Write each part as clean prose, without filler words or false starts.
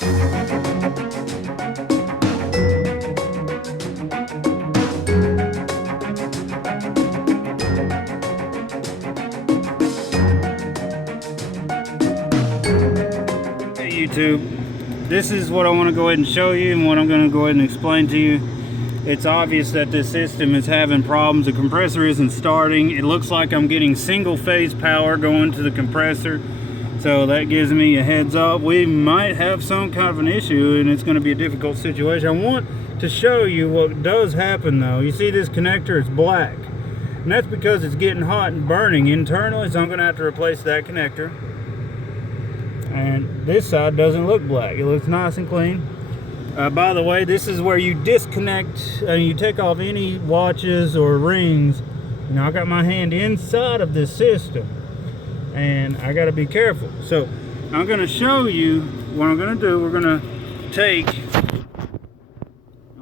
YouTube, this is what I want to go ahead and show you and what I'm going to go ahead and explain to you. It's obvious that this system is having problems. The compressor isn't starting. It looks like I'm getting single phase power going to the compressor, so that gives me a heads up. We might have some kind of an issue and it's going to be a difficult situation. I want to show you what does happen though. You see this connector, it's black, and that's because it's getting hot and burning internally, so I'm going to have to replace that connector. And this side doesn't look black, it looks nice and clean. By the way, this is where you disconnect and you take off any watches or rings. You know, I got my hand inside of this system and I got to be careful. So I'm going to show you what I'm going to do. We're going to take and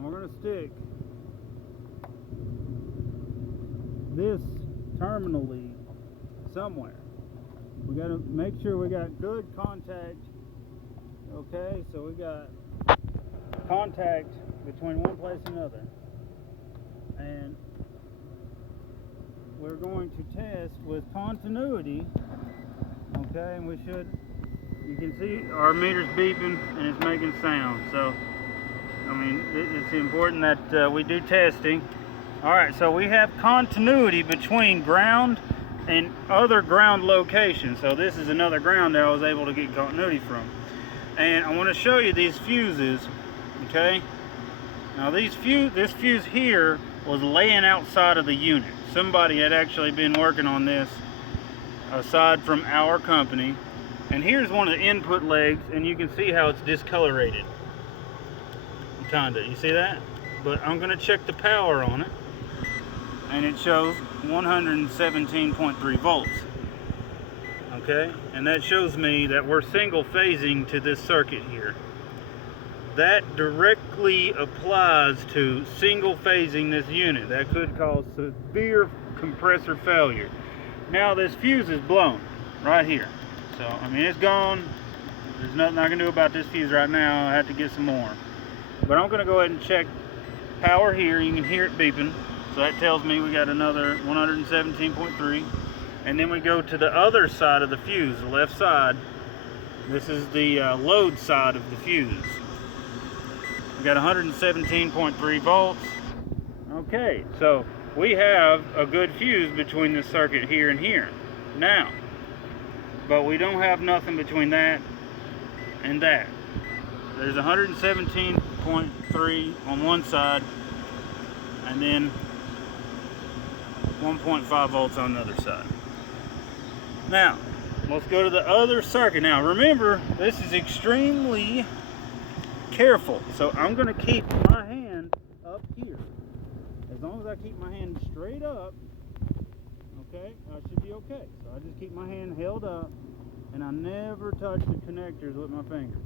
we're going to stick this terminally somewhere. We got to make sure we got good contact. Okay, so we got contact between one place and another, and we're going to test with continuity. Okay, and we should, you can see our meter's beeping and it's making sound. So I mean, it's important that we do testing. All right, so we have continuity between ground and other ground locations. So this is another ground that I was able to get continuity from. And I want to show you these fuses. Okay, now this fuse here was laying outside of the unit. Somebody had actually been working on this aside from our company. And here's one of the input legs, and you can see how it's discolorated. Kinda, you see that? But I'm going to check the power on it, and it shows 117.3 volts. Okay, and that shows me that we're single phasing to this circuit here. That directly applies to single phasing this unit. That could cause severe compressor failure. Now this fuse is blown right here. So I mean, it's gone. There's nothing I can do about this fuse right now. I have to get some more. But I'm going to go ahead and check power here. You can hear it beeping. So that tells me we got another 117.3. And then we go to the other side of the fuse, the left side. This is the load side of the fuse. We got 117.3 volts. Okay, so we have a good fuse between the circuit here and here. Now, but we don't have nothing between that and that. There's 117.3 on one side, and then 1.5 volts on the other side. Now, let's go to the other circuit. Now, remember, this is extremely careful. So I'm going to keep my hand up here. As long as I keep my hand straight up, okay, I should be okay. So I just keep my hand held up, and I never touch the connectors with my fingers.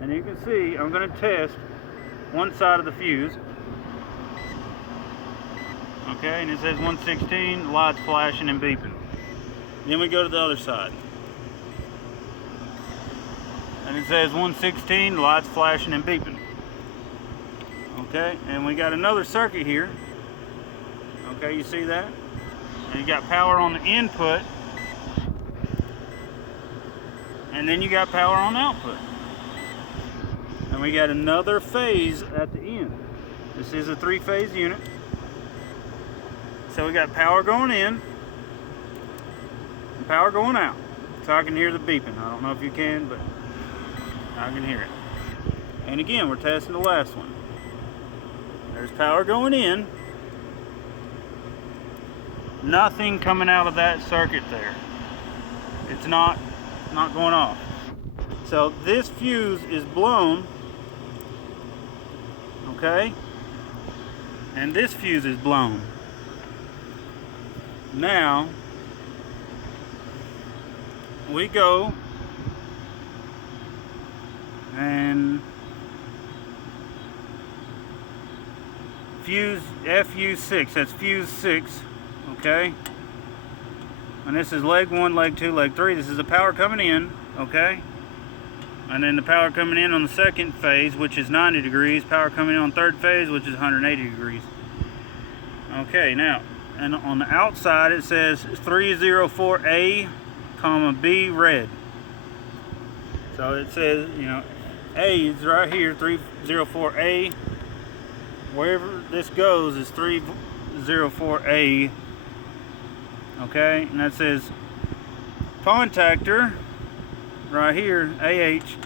And you can see I'm going to test one side of the fuse. Okay, and it says 116, the light's flashing and beeping. Then we go to the other side. And it says 116, the light's flashing and beeping. Okay, and we got another circuit here. Okay, you see that? And you got power on the input. And then you got power on the output. And we got another phase at the end. This is a three-phase unit. So we got power going in and power going out. So I can hear the beeping. I don't know if you can, but I can hear it. And again, we're testing the last one. There's power going in. Nothing coming out of that circuit there. It's not going off. So this fuse is blown. Okay? And this fuse is blown. Now we go and fuse FU6, that's fuse 6, okay? And this is leg 1, leg 2, leg 3. This is the power coming in, okay? And then the power coming in on the second phase, which is 90 degrees. Power coming in on third phase, which is 180 degrees. Okay, now, and on the outside it says 304A, comma B red. So it says, you know, A is right here, 304A. Wherever this goes is 304A. Okay, and that says contactor right here, AH,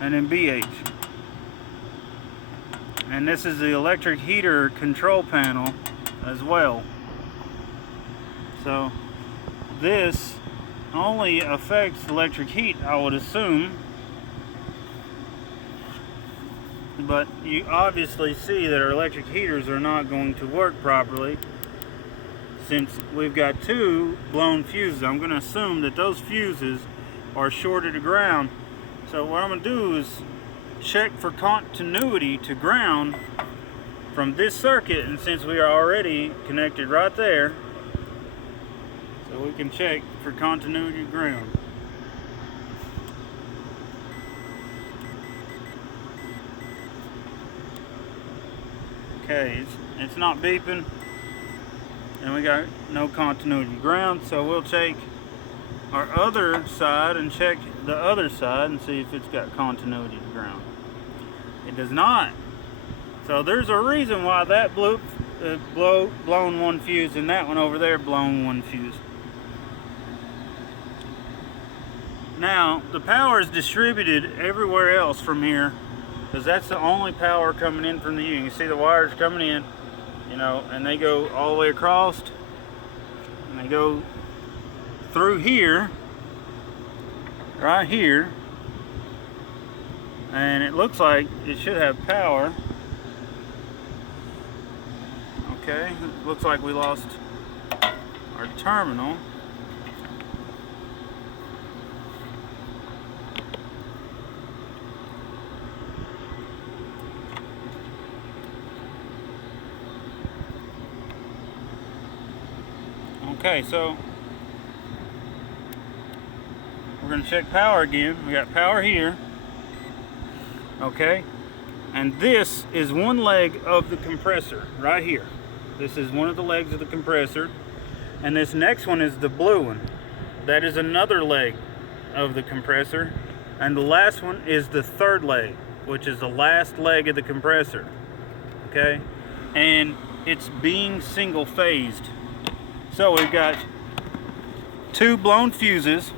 and then BH. And this is the electric heater control panel as well. So this only affects electric heat, I would assume. But you obviously see that our electric heaters are not going to work properly since we've got two blown fuses. I'm going to assume that those fuses are shorted to ground. So what I'm going to do is check for continuity to ground from this circuit, and since we are already connected right there, so we can check for continuity to ground. Okay, it's not beeping, and we got no continuity to ground, so we'll take our other side and check the other side and see if it's got continuity to ground. It does not. So there's a reason why that blown one fuse and that one over there blown one fuse. Now the power is distributed everywhere else from here, because that's the only power coming in from the unit. You can see the wires coming in, you know, and they go all the way across, and they go through here, right here, and it looks like it should have power. Okay, it looks like we lost our terminal. Okay, so we're going to check power again. We got power here. Okay, and this is one leg of the compressor right here. This is one of the legs of the compressor, and this next one is the blue one. That is another leg of the compressor, and the last one is the third leg, which is the last leg of the compressor. Okay, and it's being single phased. So we've got two blown fuses.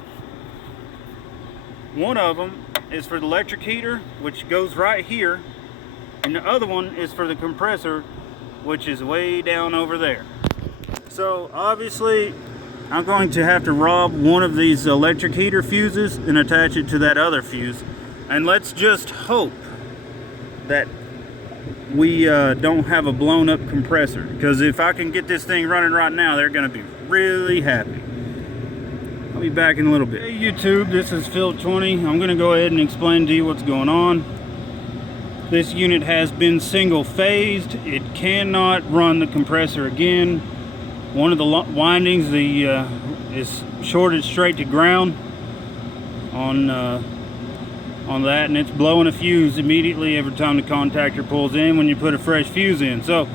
One of them is for the electric heater, which goes right here, and the other one is for the compressor, which is way down over there. So obviously I'm going to have to rob one of these electric heater fuses and attach it to that other fuse, and let's just hope that we don't have a blown up compressor, because if I can get this thing running right now, they're going to be really happy. I'll be back in a little bit. Hey YouTube, this is Phil 20. I'm going to go ahead and explain to you what's going on. This unit has been single phased. It cannot run the compressor again. One of the windings is shorted straight to ground on that, and it's blowing a fuse immediately every time the contactor pulls in when you put a fresh fuse in. So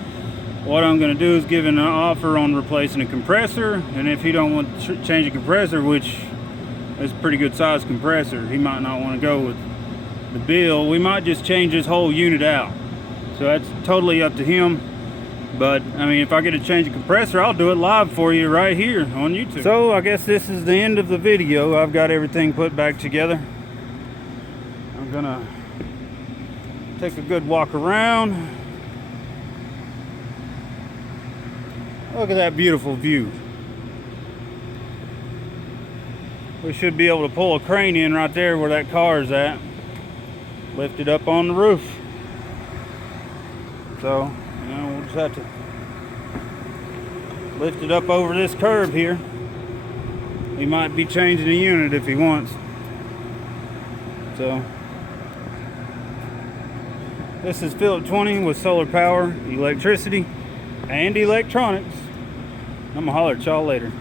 what I'm going to do is give an offer on replacing a compressor, and if he don't want to change a compressor, which is a pretty good size compressor, he might not want to go with the bill, we might just change this whole unit out. So that's totally up to him. But I mean, if I get to change a compressor, I'll do it live for you right here on YouTube. So I guess this is the end of the video. I've got everything put back together. I'm gonna take a good walk around. Look at that beautiful view. We should be able to pull a crane in right there where that car is at. Lift it up on the roof. So, you know, we'll just have to lift it up over this curb here. He might be changing the unit if he wants. So, this is Philip 20 with solar power, electricity, and electronics. I'm gonna holler at y'all later.